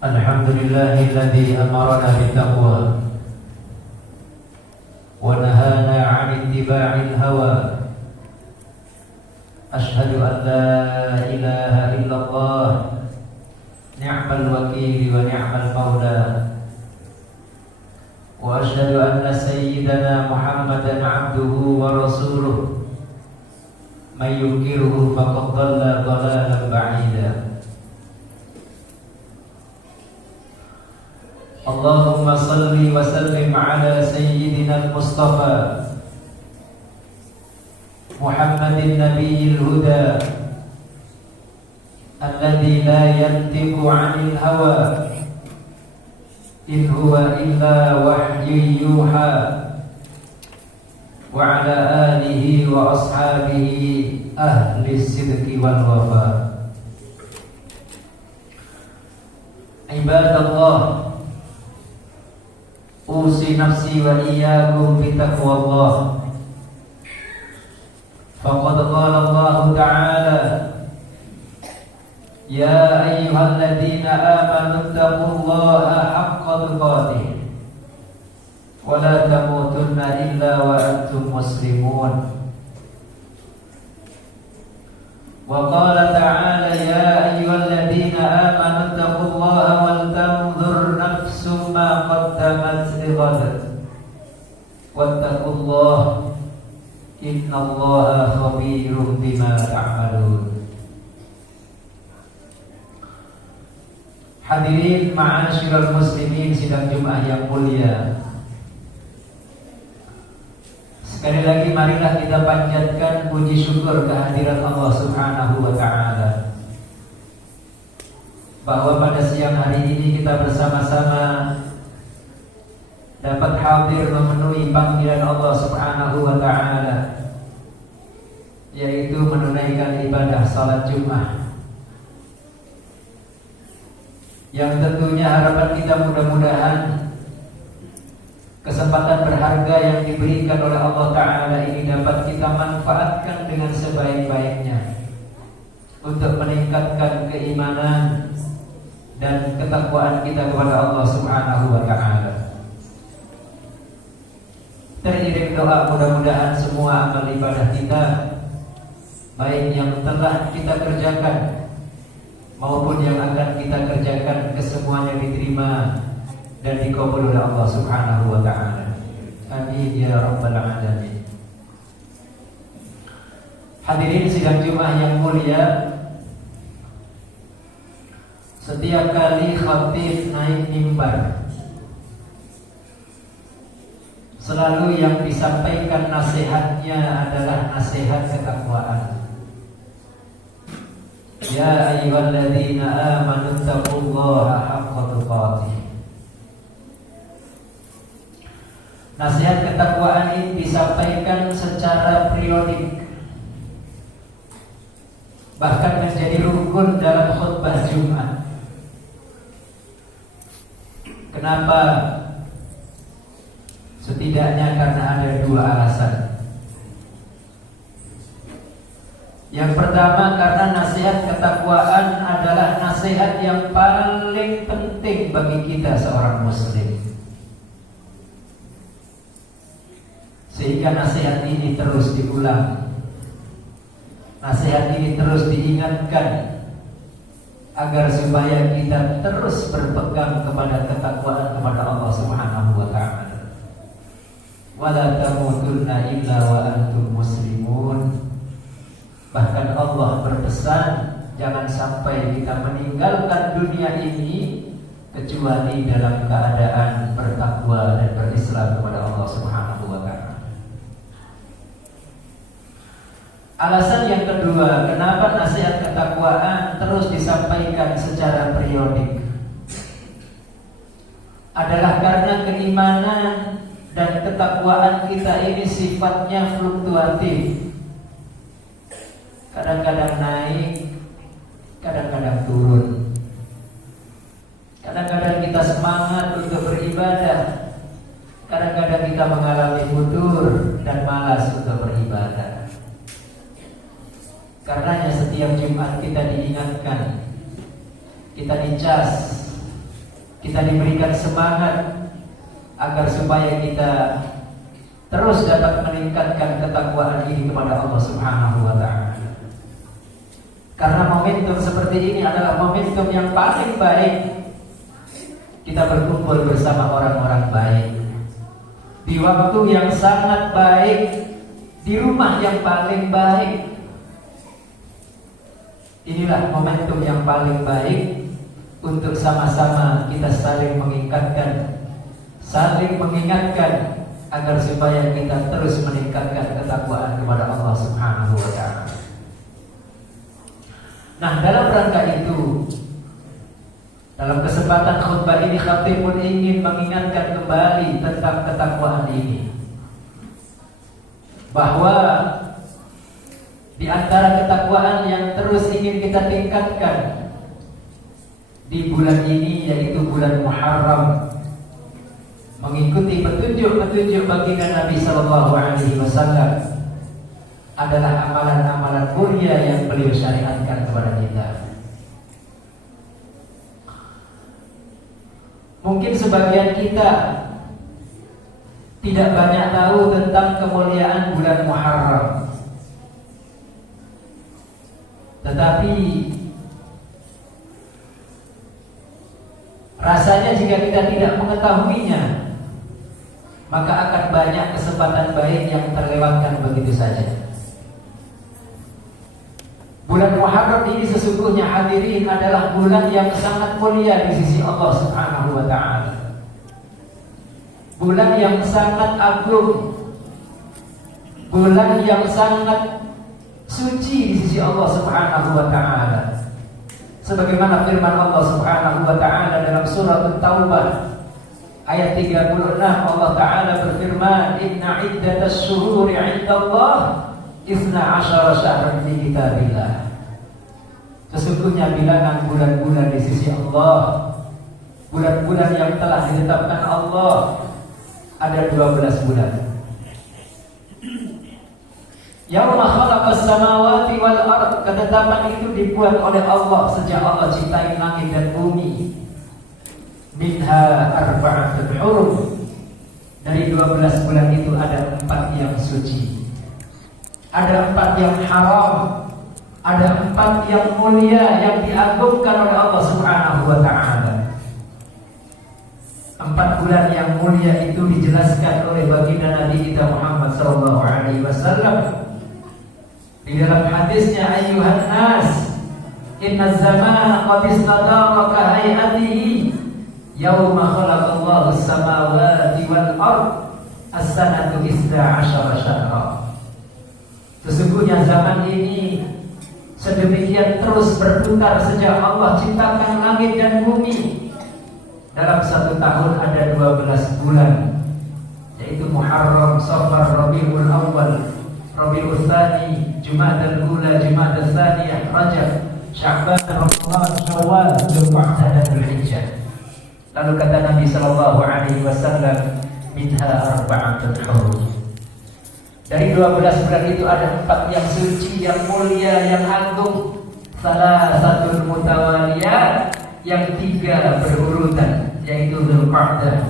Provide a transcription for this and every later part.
Alhamdulillahilladzi amarana bittaqwa wa nahana 'an ittiba'il hawa. Ashhadu an la ilaha illallah ni'mal wakil wa ni'mal maula. Wa ashhadu anna sayyidana Muhammadan 'abduhu wa rasuluh. Man yunkiruhu faqad dhalla dhalalan ba'ida. Allahumma salli wa sallim ala sayyidina al-Mustafa Muhammadin nabiyil huda alladhi la yantiqu 'anil hawa in huwa illa wahyun yuha wa ala alihi wa ashabihi ahli sidqi wal wafa. Ibadallah, usi nafsi wa iyyakum bittaqwallah. Faqad qala Allah ta'ala, ya ayyuhalladzina amanu taqullaha haqqa tuqatih wa la tamutunna illa wa antum muslimun. Wa qala ta'ala, ya ayyuhalladzina amanu taqullaha wal tanzur nafsum ma qaddamat lighad wattaqullaha innallaha khabirum bima ta'malun. Hadirin ma'asyiral muslimin sidang Jumat yang mulia, sekali lagi marilah kita panjatkan puji syukur kehadiran Allah Subhanahu wa ta'ala, bahwa pada siang hari ini kita bersama-sama dapat hadir memenuhi panggilan Allah Subhanahu wa ta'ala, yaitu menunaikan ibadah salat Jumat, yang tentunya harapan kita mudah-mudahan kesempatan berharga yang diberikan oleh Allah Ta'ala ini dapat kita manfaatkan dengan sebaik-baiknya untuk meningkatkan keimanan dan ketakwaan kita kepada Allah Subhanahu wa ta'ala. Teriring doa, mudah-mudahan semua amal ibadah kita, baik yang telah kita kerjakan maupun yang akan kita kerjakan, kesemuanya diterima dan dikabul oleh Allah Subhanahu wa ta'ala. Amin ya rabbal alamin. Hadirin sidang Jumat yang mulia, setiap kali khatib naik mimbar, selalu yang disampaikan nasihatnya adalah nasihat ketakwaan. Ya ayyuhalladzina amanu taqullaha haqqa tuqatih. Nasihat ketakwaan ini disampaikan secara periodik, bahkan menjadi rukun dalam khutbah Jumat. Kenapa? Setidaknya karena ada dua alasan. Yang pertama, karena nasihat ketakwaan adalah nasihat yang paling penting bagi kita seorang muslim, sehingga nasihat ini terus diulang, nasihat ini terus diingatkan, agar supaya kita terus berpegang kepada ketakwaan kepada Allah Subhanahu wa ta'ala. Wala tamutunna illa wa antum muslimun. Bahkan Allah berpesan, jangan sampai kita meninggalkan dunia ini kecuali dalam keadaan bertakwa dan berislam kepada Allah Subhanahu wa ta'ala. Alasan yang kedua, kenapa nasihat ketakwaan terus disampaikan secara periodik, adalah karena keimanan dan ketakwaan kita ini sifatnya fluktuatif. Kadang-kadang naik, kadang-kadang turun. Kadang-kadang kita semangat untuk beribadah, kadang-kadang kita mengalami mundur dan malas untuk beribadah. Karenanya setiap Jumat kita diingatkan, kita dicas kita diberikan semangat agar supaya kita terus dapat meningkatkan ketakwaan ini kepada Allah Subhanahu wa Ta'ala. Karena momentum seperti ini adalah momentum yang paling baik kita berkumpul bersama orang-orang baik, di waktu yang sangat baik, di rumah yang paling baik. Inilah momentum yang paling baik untuk sama-sama kita saling mengingatkan agar supaya kita terus meningkatkan ketakwaan kepada Allah Subhanahu wa Ta'ala. Nah, dalam rangka itu, dalam kesempatan khutbah ini, khatib pun ingin mengingatkan kembali tentang ketakwaan ini, bahwa di antara ketakwaan yang terus ingin kita tingkatkan di bulan ini, yaitu bulan Muharram, mengikuti petunjuk-petunjuk baginda Nabi Sallallahu Alaihi Wasallam, adalah amalan-amalan mulia yang beliau syariatkan kepada kita. Mungkin sebagian kita tidak banyak tahu tentang kemuliaan bulan Muharram, tetapi rasanya jika kita tidak mengetahuinya, maka akan banyak kesempatan baik yang terlewatkan begitu saja. Bulan Muharram ini sesungguhnya, hadirin, adalah bulan yang sangat mulia di sisi Allah Subhanahu wa Ta'ala. Bulan yang sangat agung, bulan yang sangat suci di sisi Allah Subhanahu wa Ta'ala. Sebagaimana firman Allah Subhanahu wa Ta'ala dalam surah At-Taubah ayat 36, Allah Ta'ala berfirman, "Inna iddatas syuhuri 'indallah 12 syahran fi kitabillah." Sesungguhnya bilangan bulan-bulan di sisi Allah, bulan-bulan yang telah ditetapkan Allah, ada 12 bulan. Yauma khalaqas samawati wal ard, ketetapan itu dibuat oleh Allah sejak Allah ciptain langit dan bumi. Minha arba'atun hurum, dari 12 bulan itu ada 4 yang suci, ada 4 yang haram, ada 4 yang mulia yang diagungkan oleh Allah Subhanahu wa Ta'ala. 4 bulan yang mulia itu dijelaskan oleh baginda Nabi kita Muhammad sallallahu alaihi wasallam di dalam hadisnya, "Ayyuhan nas, inna zamana qad istadara ka hayatihi yauma khalaqallahu as-samawati wal ard as-sanatu 12 syahra." Sesungguhnya zaman ini sedemikian terus berputar sejak Allah ciptakan langit dan bumi. Dalam 1 tahun ada 12 bulan, yaitu Muharram, Safar, Rabiul Awal, Rabiul Tsani, Jumadal Ula, Jumadal Tsaniyah, Rajab, Sya'ban, Ramadan, Syawal, Dzulqa'dah dan Dzulhijjah. Lalu kata Nabi sallallahu alaihi wasallam, "Minha arba'atun hurum." Dari 12 bulan itu ada 4 yang suci, yang mulia, yang agung. Salah satu mutawaliyah, yang 3 berurutan, yaitu Dzulqa'dah,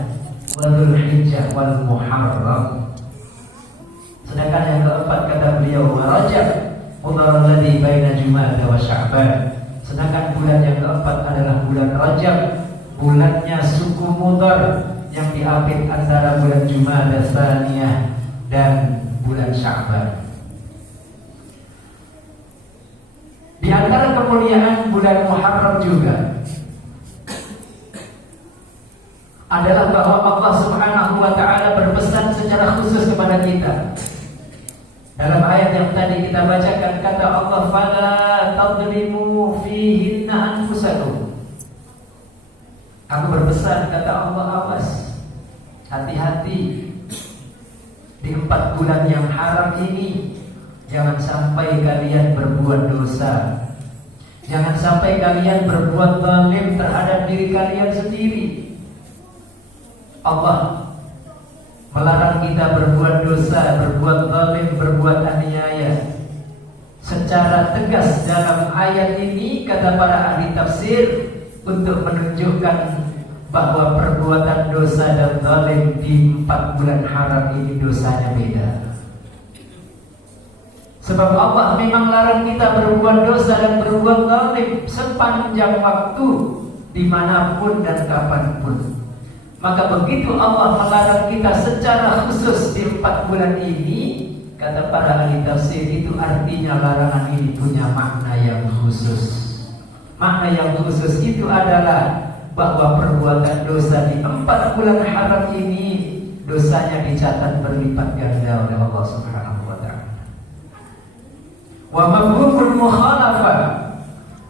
Dzulhijjah, wal Muharram. Sedangkan yang keempat kata beliau, Rajab, Mudhar alladhi baina Jumadah wa Sya'ban. Sedangkan bulan yang keempat adalah bulan Rajab, bulannya suku Mudhar yang diapit antara bulan Jumadah Tsaniyah dan bulan Sya'ban. Di antara kemuliaan bulan Muharram juga adalah bahwa Allah Subhanahu wa Ta'ala berpesan secara khusus kepada kita. Dalam ayat yang tadi kita bacakan, kata Allah, "Fala tadlimu fihinna anfusakum." Aku berpesan, kata Allah, awas, hati-hati di 4 bulan yang haram ini. Jangan sampai kalian berbuat dosa, jangan sampai kalian berbuat zalim terhadap diri kalian sendiri. Allah melarang kita berbuat dosa, berbuat zalim, berbuat aniaya secara tegas dalam ayat ini, kata para ahli tafsir, untuk menunjukkan bahwa perbuatan dosa dan zalim di 4 bulan haram ini dosanya beda. Sebab Allah memang larang kita berbuat dosa dan berbuat zalim sepanjang waktu, dimanapun dan kapanpun. Maka begitu Allah melarang kita secara khusus di 4 bulan ini, kata para ahli tafsir, itu artinya larangan ini punya makna yang khusus. Makna yang khusus itu adalah bahwa perbuatan dosa di 4 bulan haram ini dosanya dicatat berlipat ganda oleh Allah Subhanahu wa taala. Wa mafhumul mukhalafah,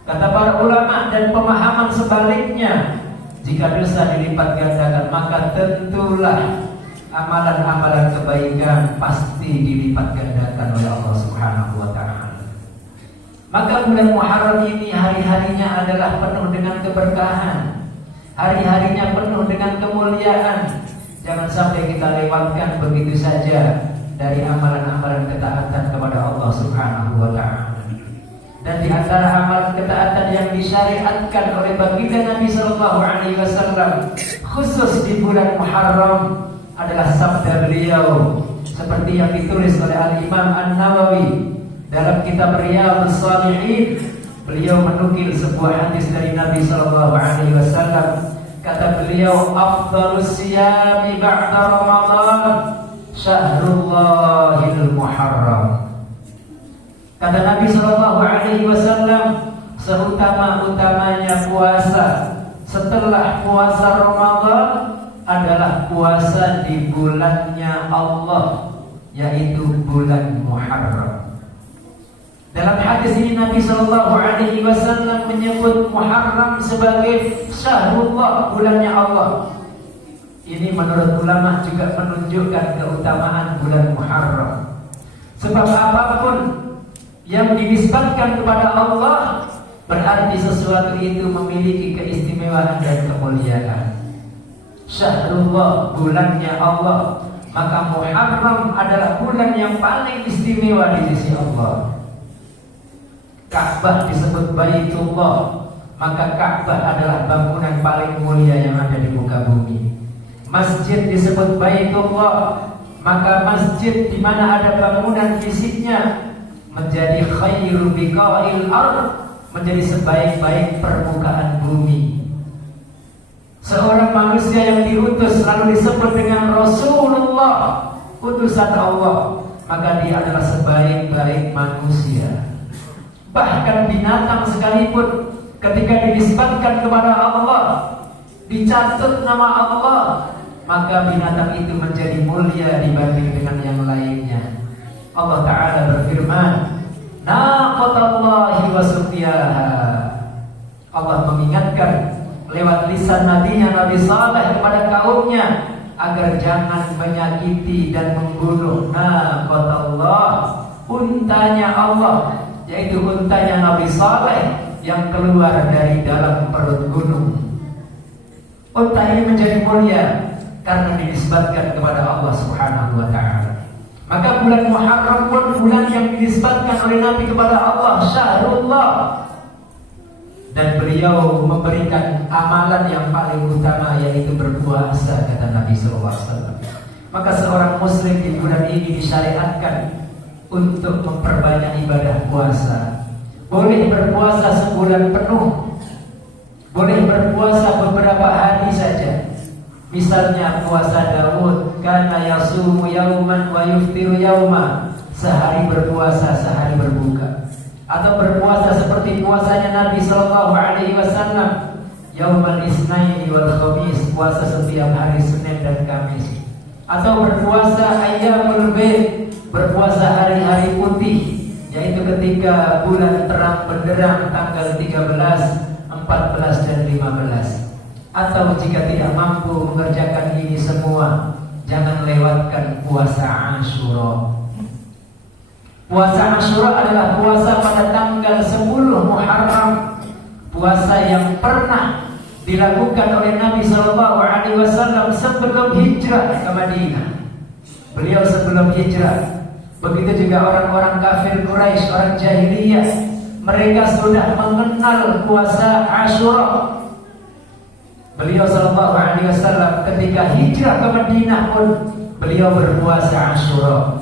kata para ulama, dan pemahaman sebaliknya, jika dosa dilipat gandakan maka tentulah amalan-amalan kebaikan pasti dilipat gandakan oleh Allah Subhanahu wa taala. Maka bulan Muharram ini hari-harinya adalah penuh dengan keberkahan, hari-harinya penuh dengan kemuliaan. Jangan sampai kita lewatkan begitu saja dari amalan-amalan ketaatan kepada Allah Subhanahu wa taala. Dan di antara amalan ketaatan yang disyariatkan oleh baginda Nabi sallallahu alaihi wasallam khusus di bulan Muharram adalah sabda beliau seperti yang ditulis oleh Al-Imam An-Nawawi dalam kitab Riyadhus Shalihin. Beliau menukil sebuah hadis dari Nabi sallallahu alaihi wasallam. Kata beliau, afdhalus siyami ba'da Ramadan Syahrullahil Muharram. Kata Nabi sallallahu alaihi wasallam, seutama-utamanya puasa setelah puasa Ramadan adalah puasa di bulannya Allah, yaitu bulan Muharram. Dalam hadis ini Nabi sallallahu alaihi wasallam menyebut Muharram sebagai Syahrullah, bulannya Allah. Ini menurut ulama juga menunjukkan keutamaan bulan Muharram. Sebab apapun yang dinisbatkan kepada Allah berarti sesuatu itu memiliki keistimewaan dan kemuliaan. Syahrullah, bulannya Allah, maka Muharram adalah bulan yang paling istimewa di sisi Allah. Ka'bah disebut Baitullah, maka Ka'bah adalah bangunan paling mulia yang ada di muka bumi. Masjid disebut Baitullah, maka masjid di mana ada bangunan fisiknya menjadi khairu biqa'il ard, menjadi sebaik-baik permukaan bumi. Seorang manusia yang diutus lalu disebut dengan Rasulullah, utusan Allah, maka dia adalah sebaik-baik manusia. Bahkan binatang sekalipun ketika dinisbatkan kepada Allah, dicatat nama Allah, maka binatang itu menjadi mulia dibanding dengan yang lainnya. Allah Ta'ala berfirman, naqatallahi wa suqiyaha. Allah mengingatkan lewat lisan nabinya Nabi Saleh kepada kaumnya agar jangan menyakiti dan membunuh naqatallah, untanya Allah, yaitu untanya Nabi Saleh yang keluar dari dalam perut gunung. Unta ini menjadi mulia karena dinisbatkan kepada Allah Subhanahu wa taala. Maka bulan Muharram pun bulan yang dinisbatkan oleh Nabi kepada Allah, Syahrullah. Dan beliau memberikan amalan yang paling utama, yaitu berpuasa, kata Nabi SAW. Maka seorang muslim di bulan ini disyariatkan untuk memperbanyak ibadah puasa. Boleh berpuasa sebulan penuh, boleh berpuasa beberapa hari saja. Misalnya puasa Daud, kana yasumu yauman wa yuftiru yauma, sehari berpuasa, sehari berbuka. Atau berpuasa seperti puasanya Nabi sallallahu alaihi wasallam, yaumal isnaini wal khamis, puasa setiap hari Senin dan Kamis. Atau berpuasa ayyamul bid, berpuasa hari-hari putih, yaitu ketika bulan terang benderang tanggal 13, 14 dan 15. Atau jika tidak mampu mengerjakan ini semua, jangan lewatkan puasa Asyura. Puasa Asyura adalah puasa pada tanggal 10 Muharram, puasa yang pernah dilakukan oleh Nabi SAW sebelum hijrah ke Madinah. Beliau sebelum hijrah. Begitu juga orang-orang kafir Quraisy, orang jahiliyah, mereka sudah mengenal puasa Asyura. Beliau sallallahu alaihi wasallam ketika hijrah ke Madinah pun beliau berpuasa Asyura.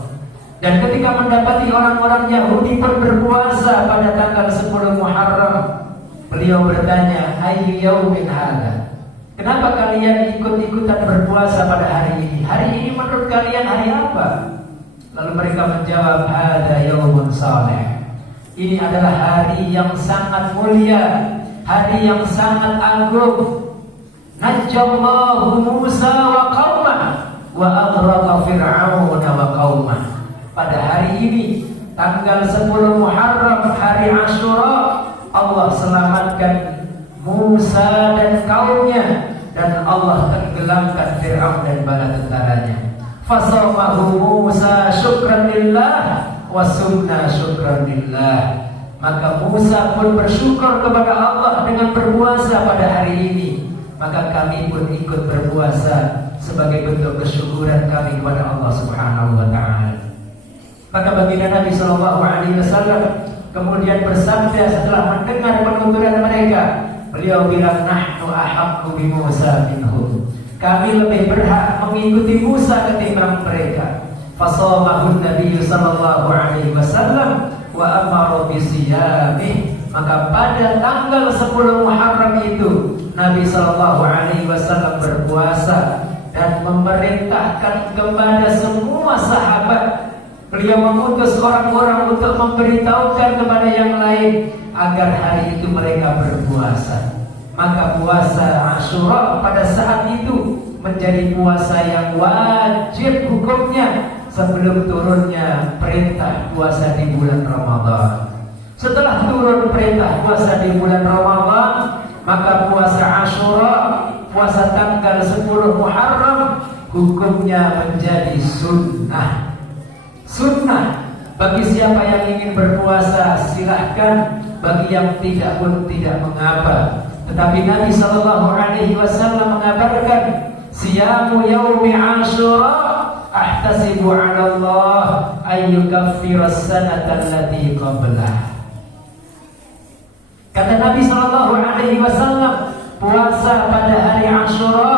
Dan ketika mendapati orang-orang Yahudi pun berpuasa pada tanggal 10 Muharram, beliau bertanya, "Ayyu yaumin hadza?" Kenapa kalian ikut-ikutan berpuasa pada hari ini? Hari ini menurut kalian hari apa? Lalu mereka menjawab, "Hadza yaumun saleh." Ini adalah hari yang sangat mulia, hari yang sangat agung. Najjallahu Musa wa qaumah wa aghraqa Fir'aun wa qaumah. Pada hari ini, tanggal 10 Muharram, hari Asyura, Allah selamatkan Musa dan kaumnya, dan Allah tenggelamkan Fir'aun dan bala tentaranya. Fasawmahu Musa syukran lillah wa sumna syukran lillah. Maka Musa pun bersyukur kepada Allah dengan berpuasa pada hari ini. Maka kami pun ikut berpuasa sebagai bentuk kesyukuran kami kepada Allah Subhanahu wa ta'ala. Maka baginda Nabi sallallahu alaihi wasallam kemudian bersabda setelah mendengar penuturan mereka, beliau bilang, "Nahnu ahaqqu bi Musa minhum." Kami lebih berhak mengikuti Musa ketimbang mereka. Fasawmahu Nabi sallallahu alaihi wasallam wa amara bi siyamih. Maka pada tanggal 10 Muharram itu Nabi sallallahu alaihi wasallam berpuasa dan memerintahkan kepada semua sahabat. Beliau mengutus orang-orang untuk memberitahukan kepada yang lain agar hari itu mereka berpuasa. Maka puasa Asyura pada saat itu menjadi puasa yang wajib hukumnya sebelum turunnya perintah puasa di bulan Ramadan. Setelah turun perintah puasa di bulan Ramadan, maka puasa Asyura, puasa tanggal 10 Muharram, hukumnya menjadi sunnah. Sunnah bagi siapa yang ingin berpuasa silahkan, bagi yang tidak pun tidak mengapa. Tetapi Nabi sallallahu alaihi wasallam mengabarkan, "Siyamu yaumi Asyura ahtasibu 'ala Allah ay yukaffira as-sanata allati qablah." Kata Nabi sallallahu alaihi wasallam, puasa pada hari Asyura,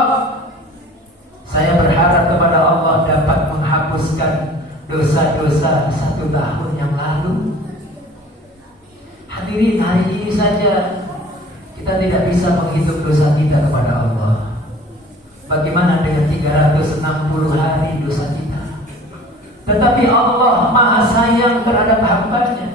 saya berharap kepada Allah dapat menghapuskan dosa-dosa 1 tahun yang lalu. Hadirin, hari ini saja kita tidak bisa menghitung dosa kita kepada Allah. Bagaimana dengan 360 hari dosa kita? Tetapi Allah Maha sayang terhadap hambanya.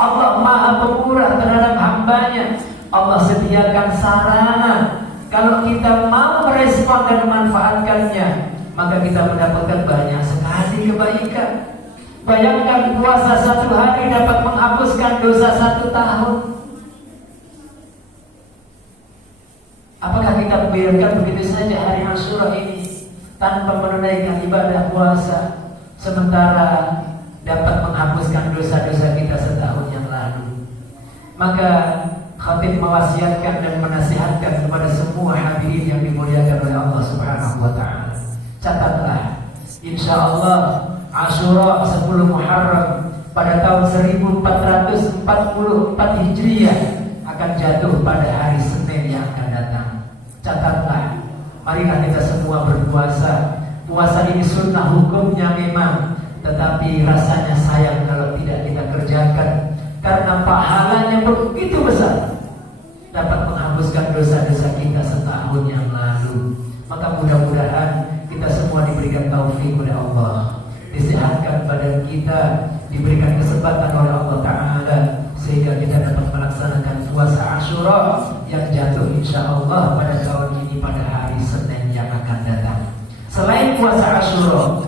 Allah Maha pemurah terhadap hambanya. Allah sediakan sarana. Kalau kita mau merespon dan memanfaatkannya, maka kita mendapatkan banyak sekali kebaikan. Bayangkan puasa 1 hari dapat menghapuskan dosa 1 tahun. Apakah kita biarkan begitu saja hari Asyura ini tanpa menunaikan ibadah puasa, sementara dapat menghapuskan dosa-dosa kita setahun yang lalu? Maka khatib mewasiatkan dan menasihatkan kepada semua hadirin yang dimuliakan oleh Allah Subhanahu wa ta'ala. Catatlah, insyaallah Asyura 10 Muharram pada tahun 1444 Hijriah akan jatuh pada hari Senin yang akan datang. Catatlah, marilah kita semua berpuasa. Puasa ini sunnah hukumnya memang, tetapi rasanya sayang kalau tidak kita kerjakan, karena pahalanya begitu besar, dapat menghapuskan dosa-dosa kita setahun yang lalu. Maka mudah-mudahan kita semua diberikan taufik oleh Allah, disehatkan badan kita, diberikan kesempatan oleh Allah Ta'ala, sehingga kita dapat melaksanakan puasa Asyura yang jatuh insyaallah pada tahun ini pada hari Senin yang akan datang. Selain puasa Asyura,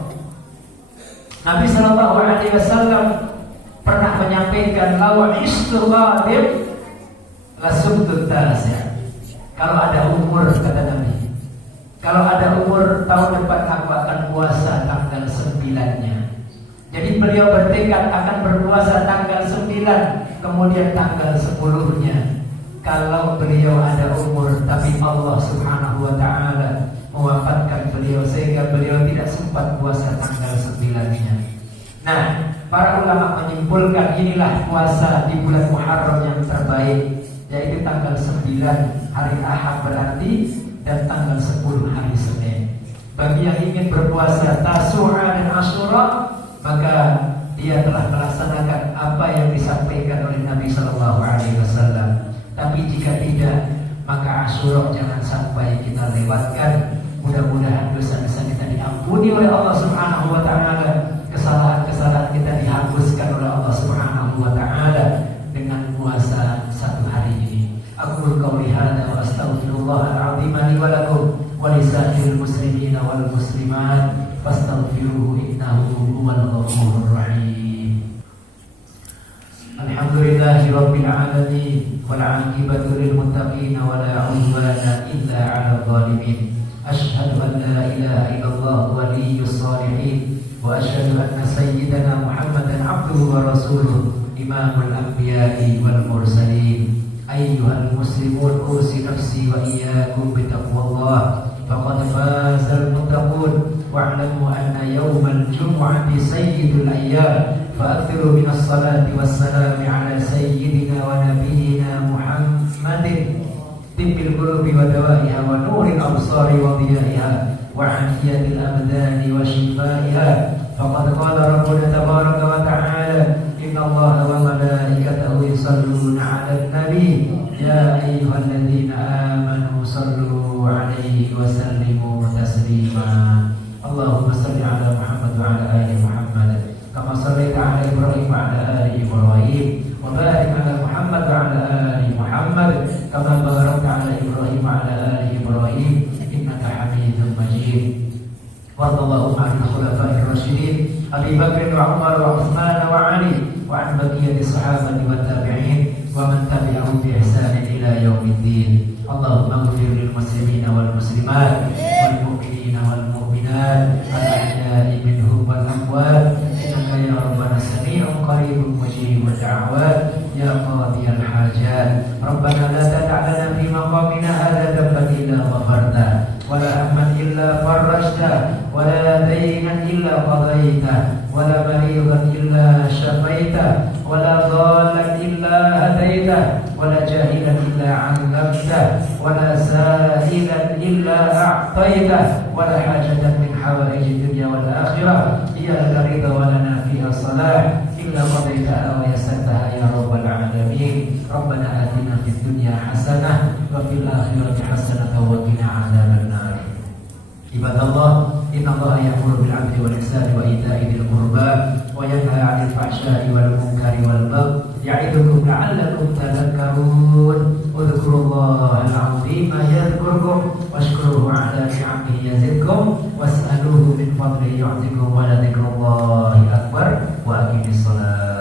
Nabi sallallahu alaihi wasallam pernah menyampaikan, "Law ishtu qadim la sumtu tasya." Kalau ada umur, kata Nabi, kalau ada umur tahun depan aku akan puasa tanggal 9-nya. Jadi beliau bertekad akan berpuasa tanggal 9, kemudian tanggal 10-nya. Kalau beliau ada umur, tapi Allah Subhanahu wa ta'ala mewafatkan beliau sehingga beliau tidak sempat puasa tanggal 9-nya. Nah, para ulama menyimpulkan inilah puasa di bulan Muharram yang terbaik, yaitu tanggal 9 hari Ahad, berarti dan tanggal 10 hari Senin. Bagi yang ingin berpuasa Tasu'a dan Asyura, maka dia telah melaksanakan apa yang disampaikan oleh Nabi Sallallahu Alaihi Wasallam. Tapi jika tidak, maka Asyura jangan sampai kita lewatkan. Mudah-mudahan dosa-dosa kita diampuni oleh Allah Subhanahu Wa Taala, kesalahan-kesalahan kita dihapuskan oleh Allah Subhanahu Wa Taala dengan puasa satu hari ini. Aqulu qouli hadza wa astaghfirullahal azim li wa lakum wa lisa'iril muslimina wal muslimat fastaghfiruhu innahu huwal ghafurur rahim. Alhamdulillahi rabbil alamin wal 'aqibatu lil muttaqin wa la 'udwana illa 'alal zalimin. Asyhadu an la ilaha illallah waliyyus shalihin wa asyhadu anna sayyidana Muhammadan 'abduhu wa rasuluh imamul anbiya'i wal mursalin. Ayyuhal muslimun, usi nafsi wa iyyakum bitaqwallah faqad fazal muttaqun wa'lamu anna yawmal jum'ati sayyidul ayyam fa'athiru minas salati wassalami ala sayyidina wa nabiyyina Muhammadin tibbil qulubi wa dawaiha wa nuril absari wa diyaiha wa afiyatil abdani wa shifaiha faqad qala rabbuna tabaraka wa ta'ala inna allaha wa malaikatahu yusalluna 'alan nabi ya ayyuhalladzina amanu sallu 'alaihi wa sallimu taslima. Allahumma salli 'ala Muhammad wa 'ala ali Muhammad kama shallaita 'ala Ibrahim wa 'ala ali Ibrahim wa barik 'ala Muhammad wa 'ala ali Muhammad kama barakta 'ala Ibrahim wa 'ala ali Ibrahim innaka Hamidum Majid. Wallahu a'lam khulafa'ir rasyidin Abi Bakr wa Umar wa Utsman wa Ali wa an baqiyati sahabati wa tabi'in wa man tabi'ahum bi ihsanin ila yaumiddin. Allahumma ighfir lil muslimina wal muslimat wal mu'minina wal mu'minat al ahya'i minhum wal amwat innaka ya rabbana sami'un qaribun mujibud da'awat ya qadiyal hajat. Rabbana la tad'a lana fi maqamina hadha dhanban illa ghafarta wa la hamman illa farajta wa la daynan illa qadayta wa la maridan illa shafaita wa la dhallan illa hadaita wa la jahilan illa 'allamta wa la sa'ilan illa a'taita wa la hajatan min hawaijid dunya wal akhirah hiya laka ridha wa lana fiha salah illa qadaita wa yassartaha ya rabbal alamin. Rabbana atina fid dunya hasanah wa fil akhirati hasanah wa qina 'adzaban nar. Ibadallah, innallaha ya'muru bil 'adli wal ihsani wa ita'i dzil qurba wa yanha 'anil fahsya'i wal munkari wal baghi ya'idukum la'allakum tadhakkarun. Udhkurullahal 'azima yadhkurkum washkuruhu 'ala ni'amihi yazidkum was'aluhu min fadlihi yu'tikum wa la dzikrullahi akbar wa aqimis shalah.